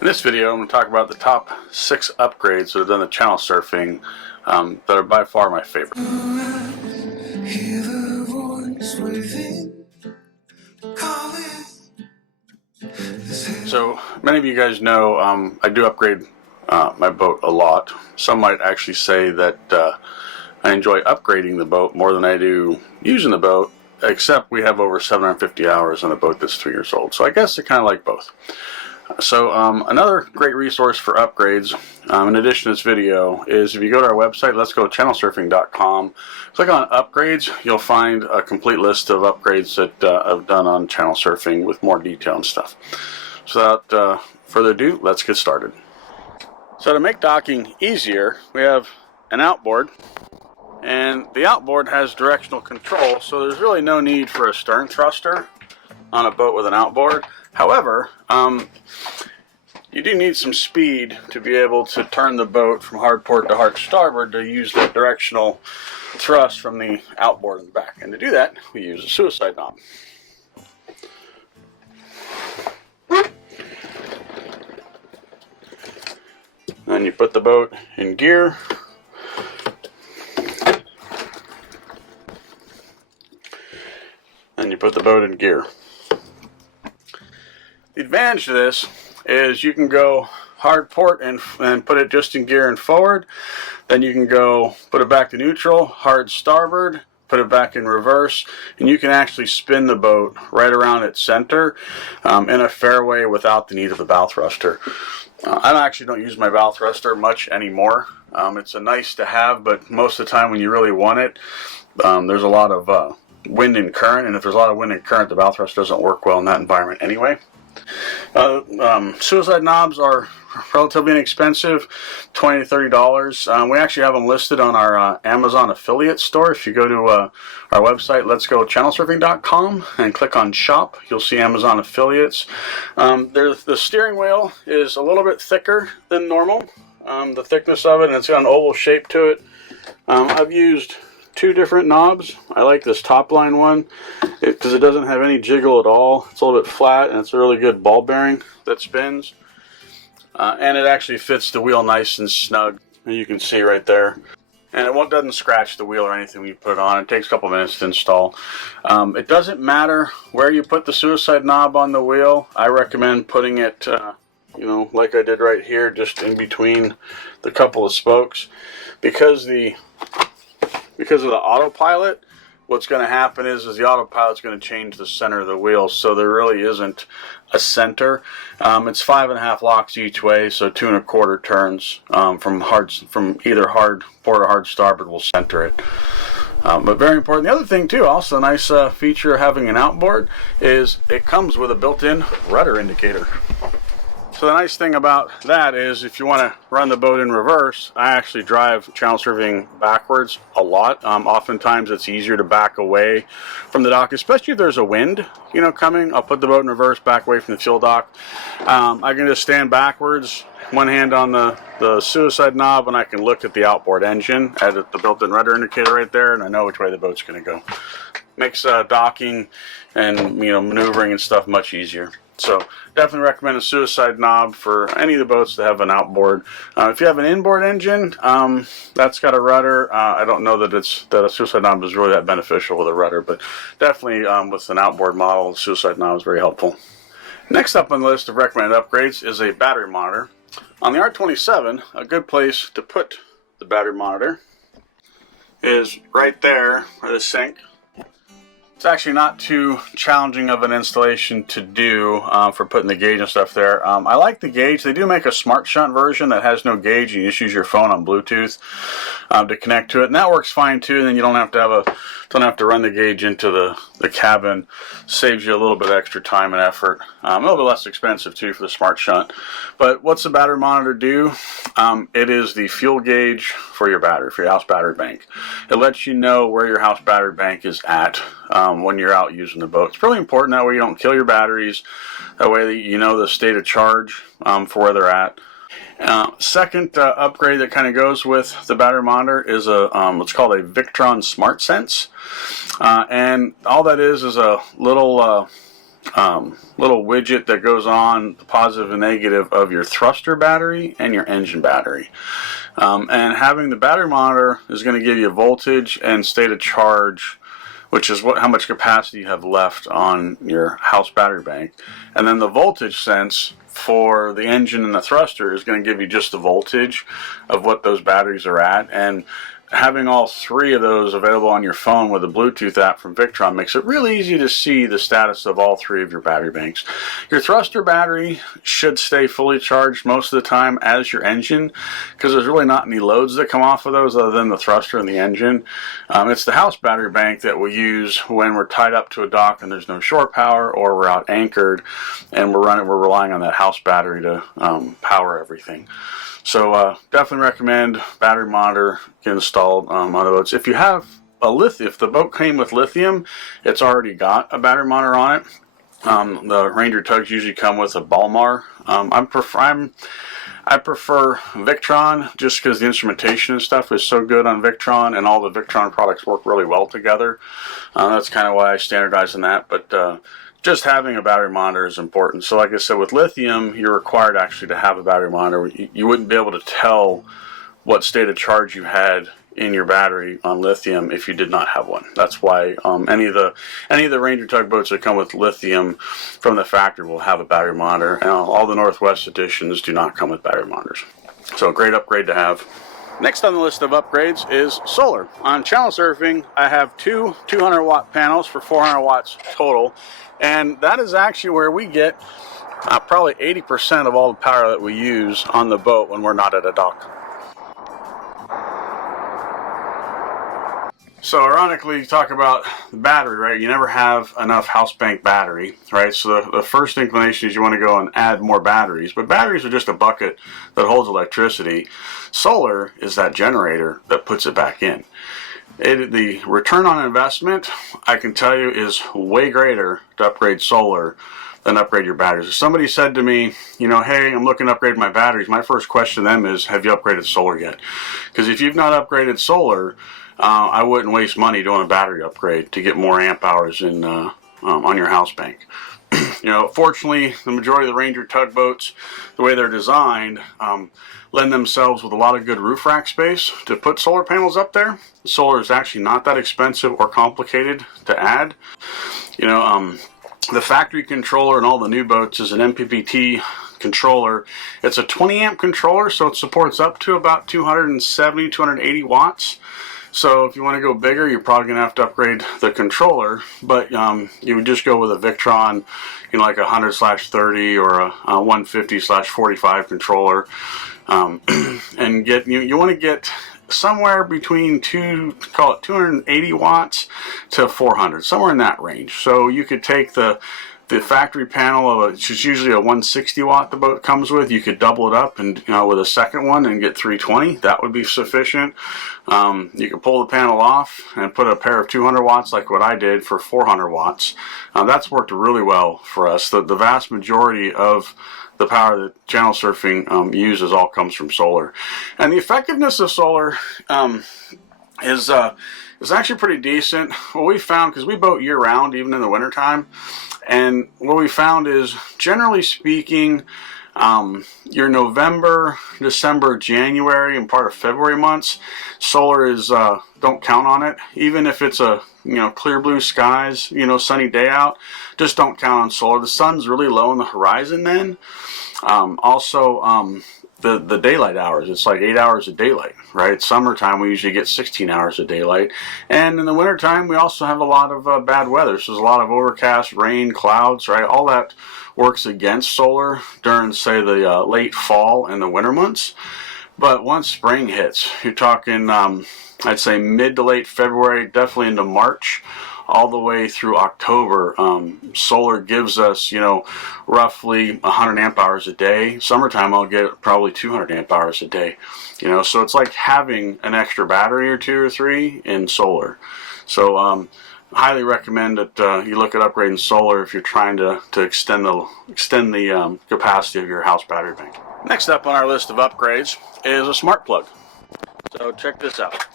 In this video, I'm going to talk about the top 6 upgrades that have done the channel surfing that are by far my favorite. So, many of you guys know I do upgrade my boat a lot. Some might actually say that I enjoy upgrading the boat more than I do using the boat, except we have over 750 hours on a boat that's 3 years old. So I guess I kind of like both. So another great resource for upgrades, in addition to this video, is if you go to our website, let's go channelsurfing.com, click on upgrades, you'll find a complete list of upgrades that I've done on channel surfing with more detail and stuff. So without further ado, let's get started. So to make docking easier, we have an outboard, and the outboard has directional control, so there's really no need for a stern thruster on a boat with an outboard. However, you do need some speed to be able to turn the boat from hard port to hard starboard to use the directional thrust from the outboard in the back. And to do that, we use a suicide knob. Then you put the boat in gear. And you put the boat in gear. The advantage to this is you can go hard port and put it just in gear and forward. Then you can go put it back to neutral, hard starboard, put it back in reverse, and you can actually spin the boat right around its center in a fairway without the need of the bow thruster. I actually don't use my bow thruster much anymore. It's a nice to have, but most of the time when you really want it, there's a lot of wind and current, and if there's a lot of wind and current, the bow thruster doesn't work well in that environment anyway. Suicide knobs are relatively inexpensive, $20 to $30. We actually have them listed on our Amazon affiliate store. If you go to our website, let's go channelsurfing.com, and click on shop, you'll see Amazon affiliates. The steering wheel is a little bit thicker than normal, the thickness of it, and it's got an oval shape to it. I've used 2 different knobs. I like this top line one because it doesn't have any jiggle at all. It's a little bit flat, and it's a really good ball bearing that spins. And it actually fits the wheel nice and snug, and you can see right there. And it doesn't scratch the wheel or anything when you put it on. It takes a couple minutes to install. It doesn't matter where you put the suicide knob on the wheel. I recommend putting it, you know, like I did right here, just in between the couple of spokes, because of the autopilot, what's going to happen is the autopilot's going to change the center of the wheel, so there really isn't a center. It's 5.5 locks each way, so 2 1/4 turns from either hard port or hard starboard will center it. But very important. The other thing too, also a nice feature of having an outboard, is it comes with a built-in rudder indicator. So the nice thing about that is if you want to run the boat in reverse, I actually drive channel surfing backwards a lot. Oftentimes it's easier to back away from the dock, especially if there's a wind, you know, coming. I'll put the boat in reverse, back away from the fuel dock. I can just stand backwards, one hand on the suicide knob, and I can look at the outboard engine, at the built-in rudder indicator right there, and I know which way the boat's going to go. Makes docking and, you know, maneuvering and stuff much easier. So definitely recommend a suicide knob for any of the boats that have an outboard. If you have an inboard engine, that's got a rudder. I don't know that a suicide knob is really that beneficial with a rudder, but definitely with an outboard model, the suicide knob is very helpful. Next up on the list of recommended upgrades is a battery monitor. On the R27, a good place to put the battery monitor is right there where the sink. It's actually not too challenging of an installation to do for putting the gauge and stuff there. I like the gauge. They do make a smart shunt version that has no gauge. You just use your phone on Bluetooth to connect to it, and that works fine too. And then you don't have to run the gauge into the cabin. Saves you a little bit extra time and effort. A little bit less expensive too for the smart shunt. But what's the battery monitor do? It is the fuel gauge for your battery, for your house battery bank. It lets you know where your house battery bank is at when you're out using the boat. It's really important, that way you don't kill your batteries. That way you know the state of charge for where they're at. Second upgrade that kind of goes with the battery monitor is what's called a Victron Smart Sense. And all that is a little little widget that goes on the positive and negative of your thruster battery and your engine battery. And having the battery monitor is going to give you voltage and state of charge, which is how much capacity you have left on your house battery bank. And then the voltage sense for the engine and the thruster is going to give you just the voltage of what those batteries are at. And having all three of those available on your phone with a Bluetooth app from Victron makes it really easy to see the status of all three of your battery banks. Your thruster battery should stay fully charged most of the time, as your engine, because there's really not any loads that come off of those other than the thruster and the engine. It's the house battery bank that we use when we're tied up to a dock and there's no shore power, or we're out anchored and we're relying on that house battery to power everything. So definitely recommend battery monitor get installed on the boats. If you have if the boat came with lithium, it's already got a battery monitor on it. The Ranger Tugs usually come with a Balmar. I prefer Victron just because the instrumentation and stuff is so good on Victron, and all the Victron products work really well together. That's kind of why I standardize on that. But just having a battery monitor is important. So like I said, with lithium, you're required actually to have a battery monitor. You wouldn't be able to tell what state of charge you had in your battery on lithium if you did not have one. That's why any of the Ranger Tug boats that come with lithium from the factory will have a battery monitor, and all the Northwest editions do not come with battery monitors. So a great upgrade to have. Next on the list of upgrades is solar. On channel surfing, I have two 200-watt panels for 400 watts total, and that is actually where we get probably 80% of all the power that we use on the boat when we're not at a dock. So ironically, you talk about the battery, right? You never have enough house bank battery, right? So the first inclination is you want to go and add more batteries, but batteries are just a bucket that holds electricity. Solar is that generator that puts it back in. The return on investment, I can tell you, is way greater to upgrade solar than upgrade your batteries. If somebody said to me, you know, hey, I'm looking to upgrade my batteries, my first question to them is, have you upgraded solar yet? Because if you've not upgraded solar, I wouldn't waste money doing a battery upgrade to get more amp hours in on your house bank. You know, fortunately, the majority of the Ranger tugboats, the way they're designed, lend themselves with a lot of good roof rack space to put solar panels up there. Solar is actually not that expensive or complicated to add. You know, the factory controller in all the new boats is an MPPT controller. It's a 20 amp controller, so it supports up to about 270, 280 watts. So if you want to go bigger, you're probably going to have to upgrade the controller, but you would just go with a Victron, you know, like a 100/30 or a 150/45 controller, and get you want to get somewhere between call it 280 watts to 400, somewhere in that range. So you could take the factory panel of which is usually a 160 watt the boat comes with. You could double it up and, you know, with a second one and get 320. That would be sufficient. You can pull the panel off and put a pair of 200 watts like what I did for 400 watts. That's worked really well for us. The vast majority of the power that channel surfing uses all comes from solar, and the effectiveness of solar is actually pretty decent. What we found, because we boat year round, even in the wintertime, and what we found is, generally speaking, your November, December, January, and part of February months, solar is don't count on it. Even if it's a, you know, clear blue skies, you know, sunny day out, just don't count on solar. The sun's really low on the horizon then. The daylight hours, it's like 8 hours of daylight, right? Summertime we usually get 16 hours of daylight, and in the wintertime we also have a lot of bad weather. So there's a lot of overcast, rain, clouds, right? All that works against solar during, say, the late fall and the winter months. But once spring hits, you're talking I'd say mid to late February, definitely into March, all the way through October, solar gives us, you know, roughly 100 amp hours a day. Summertime I'll get probably 200 amp hours a day, you know, so it's like having an extra battery or two or three in solar. So highly recommend that you look at upgrading solar if you're trying to extend the capacity of your house battery bank. Next up on our list of upgrades is a smart plug. So check this out.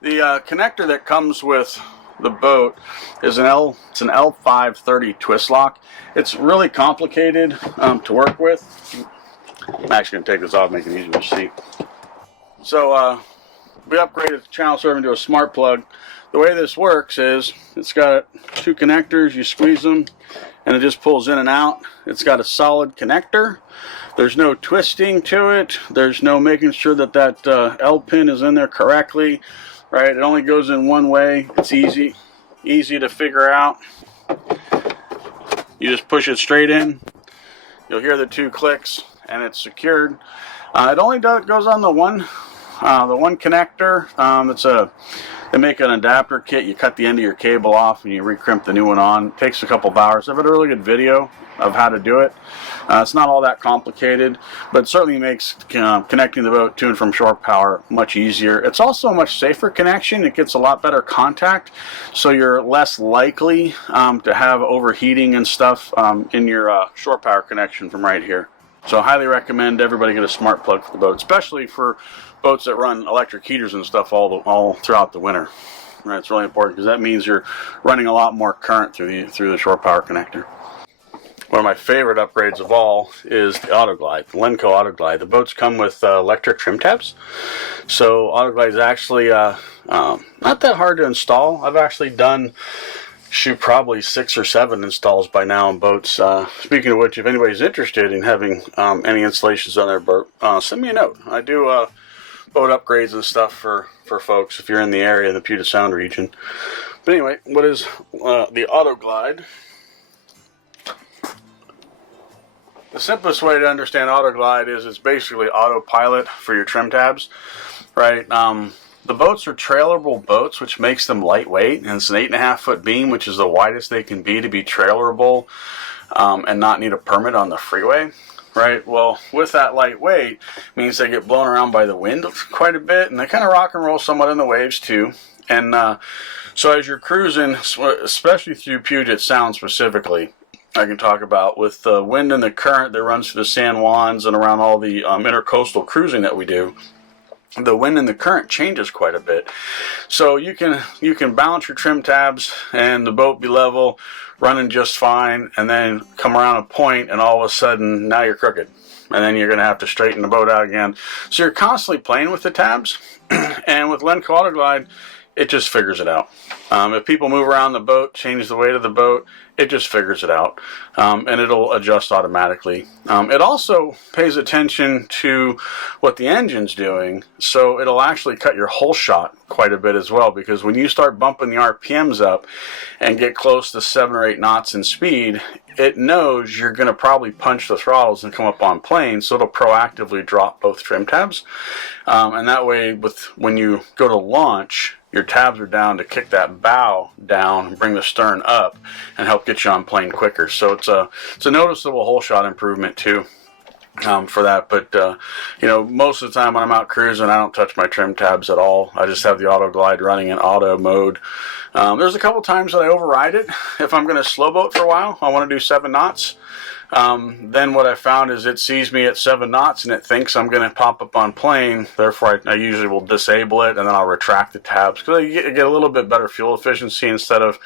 The connector that comes with the boat is it's an L530 twist lock. It's really complicated to work with. I'm actually going to take this off, make it easier to see. So we upgraded the channel surfing to a smart plug. The way this works is it's got 2 connectors. You squeeze them and it just pulls in and out. It's got a solid connector. There's no twisting to it. There's no making sure that that L pin is in there correctly, right? It only goes in one way. It's easy to figure out. You just push it straight in. You'll hear the 2 clicks and it's secured. It only goes on the one connector. They make an adapter kit. You cut the end of your cable off and you recrimp the new one on. It takes a couple of hours. I've got a really good video of how to do it. It's not all that complicated, but it certainly makes connecting the boat to and from shore power much easier. It's also a much safer connection. It gets a lot better contact, so you're less likely to have overheating and stuff in your shore power connection from right here. So I highly recommend everybody get a smart plug for the boat, especially for boats that run electric heaters and stuff all throughout the winter. Right, it's really important because that means you're running a lot more current through the shore power connector. One of my favorite upgrades of all is the Autoglide, the Lenco Autoglide. The boats come with electric trim tabs, so Autoglide is actually not that hard to install. I've actually done probably 6 or 7 installs by now on boats. Speaking of which, if anybody's interested in having any installations on their boat, send me a note. I do boat upgrades and stuff for folks if you're in the area in the Puget Sound region. But anyway, what is the Autoglide? The simplest way to understand Autoglide is it's basically autopilot for your trim tabs, right? The boats are trailerable boats, which makes them lightweight, and it's an 8.5 foot beam, which is the widest they can be to be trailerable and not need a permit on the freeway, right? Well, with that lightweight, means they get blown around by the wind quite a bit, and they kind of rock and roll somewhat in the waves too. And so as you're cruising, especially through Puget Sound specifically, I can talk about with the wind and the current that runs through the San Juans and around all the intercoastal cruising that we do, the wind and the current changes quite a bit. So you can balance your trim tabs and the boat be level, running just fine, and then come around a point and all of a sudden now you're crooked. And then you're going to have to straighten the boat out again. So you're constantly playing with the tabs. And with Lenco Autoglide, it just figures it out. If people move around the boat, change the weight of the boat, it just figures it out, and it'll adjust automatically. It also pays attention to what the engine's doing, so it'll actually cut your hull shot quite a bit as well, because when you start bumping the RPMs up and get close to 7 or 8 knots in speed, it knows you're going to probably punch the throttles and come up on plane, so it'll proactively drop both trim tabs. And that way, when you go to launch, your tabs are down to kick that bow down and bring the stern up and help get you on plane quicker. So it's a noticeable hull shot improvement too for that. But you know, most of the time when I'm out cruising, I don't touch my trim tabs at all. I just have the Autoglide running in auto mode. There's a couple times that I override it. If I'm going to slow boat for a while, I want to do 7 knots. Then what I found is it sees me at 7 knots and it thinks I'm going to pop up on plane. Therefore, I usually will disable it and then I'll retract the tabs because I get a little bit better fuel efficiency instead of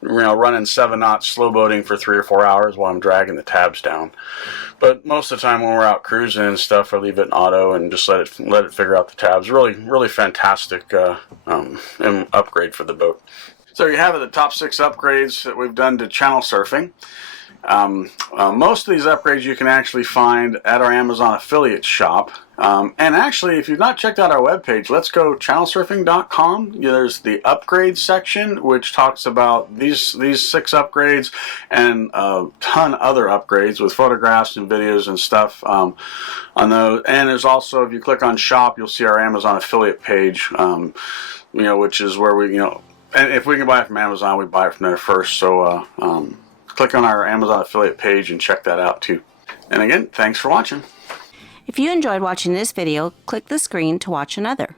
running 7 knots slow boating for 3 or 4 hours while I'm dragging the tabs down. But most of the time when we're out cruising and stuff, I leave it in auto and just let it figure out the tabs. Really fantastic upgrade for the boat. So you have it, the top 6 upgrades that we've done to channel surfing. Most of these upgrades you can actually find at our Amazon affiliate shop. And actually, if you've not checked out our webpage, let's go channelsurfing.com. There's the upgrades section, which talks about these 6 upgrades and a ton other upgrades with photographs and videos and stuff on those. And there's also, if you click on shop, you'll see our Amazon affiliate page, which is where we, and if we can buy it from Amazon, we buy it from there first. So, click on our Amazon affiliate page and check that out too. And again, thanks for watching. If you enjoyed watching this video, click the screen to watch another.